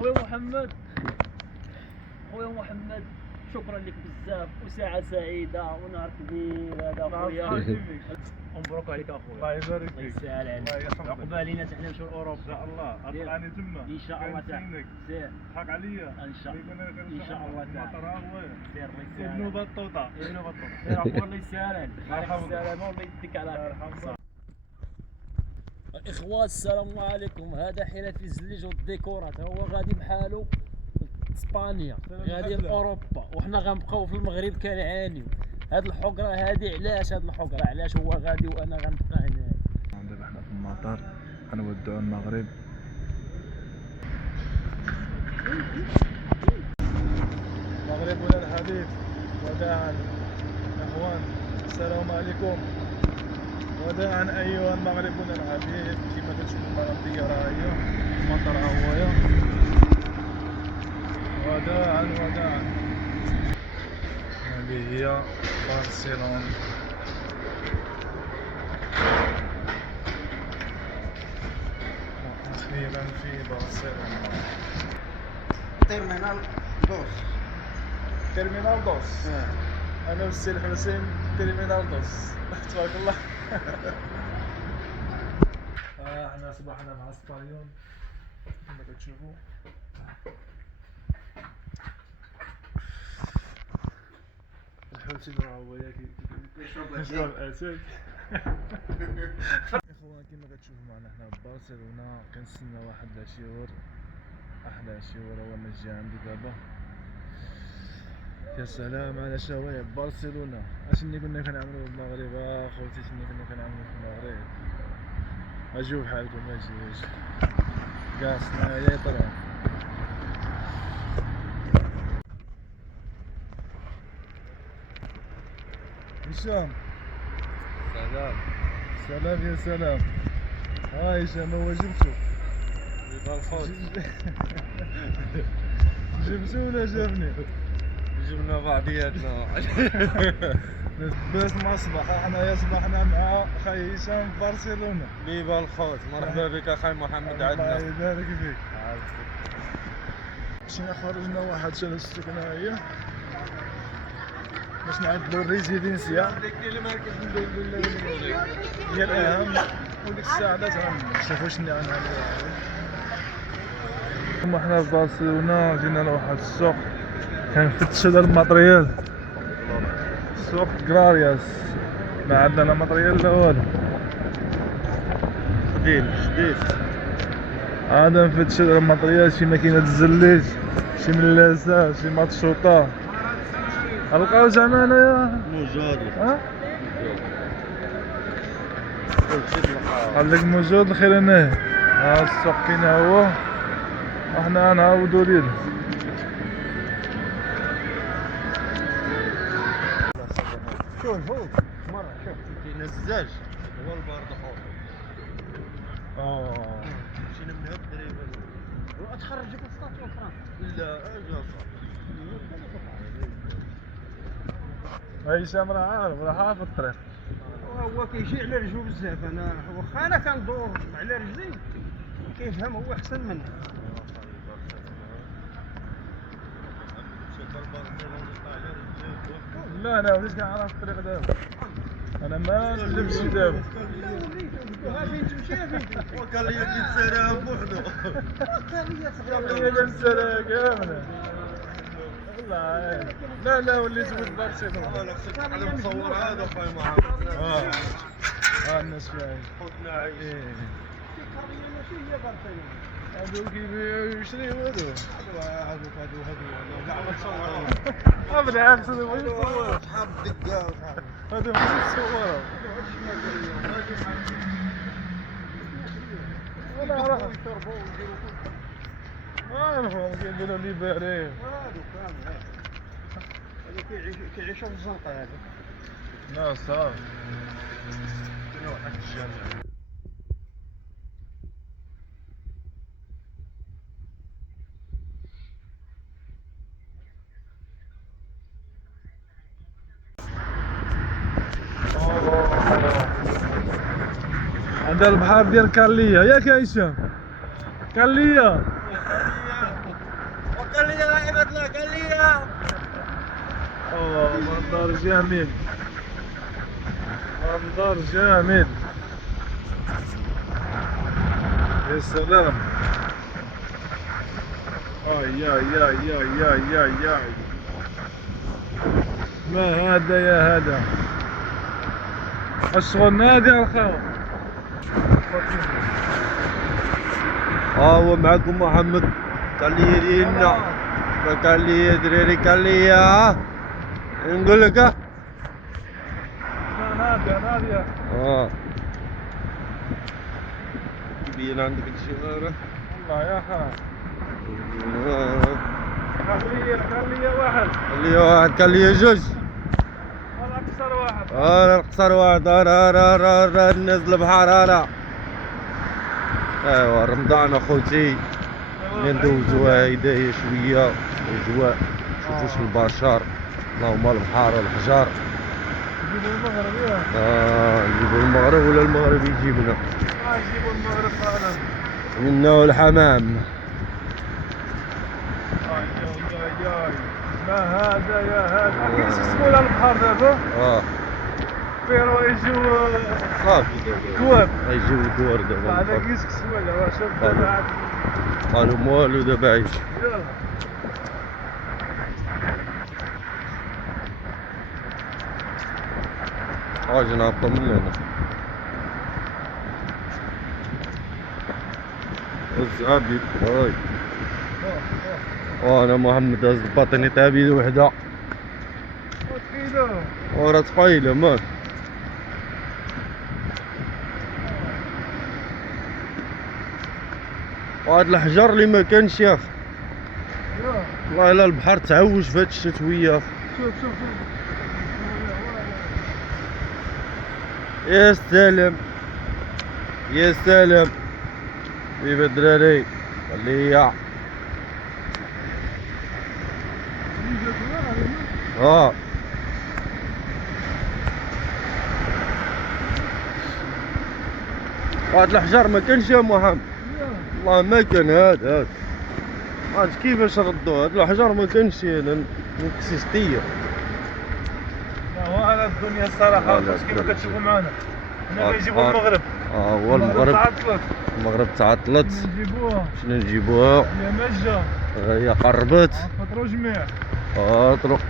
خويا محمد، خويا محمد، شكرا لك بزاف وساعة سعيدة ونهار كبير هذا خويا. مبروك عليك اخويا. الله يبارك الله فيك. يسهل عليك. عقبال علينا حنا نمشيو لاوروبا. ان شاء الله اطلعني تما. ان شاء الله تعالى. سير. ضحك عليا. ان شاء الله. ان شاء الله تعالى. المطر ها هو. سير الله يسهل. ابن بطوطه. ابن بطوطه. سير اخويا الله يسهل عليك. السلامة والله يديك على خير. الاخوات السلام عليكم. هذا حين في الزليج والديكورات هو غادي بحالو اسبانيا، غادي لاوروبا وحنا غنبقاو في المغرب كنعانيو. هاد الحقره هادي علاش؟ هاد الحقره علاش هو غادي وانا غنبقى هنا؟ دابا حنا في المطار غنودعو المغرب. مغربنا الحبيب وداعا اخوان، السلام عليكم. وداعا ايها المغربون الحبيب. كما كتشوفوا معنا الطياره هي، المطار ها هويا. وداعا وداعا. هذه هي برشلونة. أخيرا في برشلونة. تيرمينال دوس. تيرمينال دوس. أنا والسي الحسين تيرمينال دوس. تبارك الله. احنا أصبحنا مع اسبانيول كما كتشوفوا. الحوتي راه هو كيشرب الأتاي. إخوان كما كتشوفوا معنا حنا ببرشلونة كنستنى واحد 10 أحلى 10 هو ما جا عندي دابا. يا سلام على شوارع برشلونة. اشني كنا كنعملو في المغرب اخوتي، شني كنا كنعملو في المغرب. اجيو بحالكم اجي كاع صناعية يطلعو. هشام سلام. سلام يا سلام. ها هشام هو جبتو. يبقى الخوت. جبتو ولا جابني؟ جبنا بعضياتنا. بس ما صباح حنايا صبحنا مع خي هشام في برشلونة. بيبا الخوت، مرحبا بك اخي محمد عندنا. الله يبارك فيك. مشينا خرجنا واحد شهر السكنة هي باش نعدلو الريزيدنسيا هي الأهم، وديك الساعة لا غنشوفو شنو غنعملو. هما حنا في برشلونة جينا لواحد السوق كنفتشو على الماتريال، سوق كرارياس. ما عندنا لا ماتريال لا والو، جديد. هذا نفتشو على الماتريال، شي ماكينة الزليج، شي ملاسة، شي ماتشوطة. لقاو زعما انايا موجود. ها قال لك موجود الخير هنايا. ها السوق كاين هو وحنا غنعاودو ليه. شوف الفوق مرة، شوف كاين الزجاج هو البارد حوط. مشينا من هاد الدريبة وتخرجك السطات وفرنسا. لا اجا هشام راه عارف، راه عارف الطريق. هو كيجي على رجلو بزاف. انا واخا انا كندور على رجلي كيفهم هو احسن مني. لا انا وليت كنعرف الطريق دابا، انا ما نلمش دابا. ها فين تمشي فين وقال لي تسيرها بوحدو. وقال لي هي نسالها كامله والله. لا وليت ولد برشلونة. انا مصور هذا خويا محمد. الناس فاهم خوتنا عايش. القضيه ماشي هي برشلونة، هادو كيشريو هادو كاع ما تصوروا. بالعكس هادو ماشي تصوروا، صحاب الدقه وصحاب هادو ماشي تصوروا. ولا راه يشربوا ويديروا كل ما نعرفهم كيديروا لي بارين. هادو كامل. هادو كيعيشوا في الزنقه هادو. لا صافي كاين واحد الجامع. عند البحر ديال كارليا ياك يا هشام؟ كارليا منظر جميل، منظر جميل، يا سلام. اي اي اي اي اي اي اي، ما هذا يا هذا الشغل نادي الخير. ها هو معكم محمد. قال لي يدينا، قال لي يا دراري، قال لي يا نقول لك نادية نادية. يبين عندك شي غيره والله يا اخي. قال لي واحد. قال لي واحد، قال لي جوج. والله اكثر واحد. اقصر واحد. نزل بحرارة. ايوا رمضان اخوتي ندوزو هيدايا شوية اجواء. شوفوش البشر، اللهم البحر والحجر. يجيبوا المغرب ياه. يجيبوا المغرب ولا المغرب يجيبنا. يجيبوا المغرب فعلا. منا والحمام. ما هذا يا هذا. كيفاش تسموا لها البحر دابا؟ فيرو يجيو صافي كواب. يجيو الكوار دابا. هذا كيس كسوه دابا. شوف دابا قالوا والو دابا عايش. يلا. اجي نهبطو من هنا. الزعابي هاي. وانا محمد هاز الباطني تاع بيد وحده. وثقيلة. ورا ثقيلة ماك. وهاد الحجر اللي ما كانش يا اخي. والله الا البحر تعوج في هاد الشتوية. شوف شوف شوف. يا سلام يا سلام. حبيبي الدراري خليا. هاد الحجر ما كانش يا محمد. والله ما كان. هاد كيفاش ردوا هاد الحجر ما كانش نكسيستية. هو على الدنيا الصراحة كيما كتشوفوا معنا. هنا كيجيبوا المغرب. هو المغرب. المغرب تعطلت. شنو نجيبوها؟ هي مجة. هي قربت. فطروا جميع. طرق.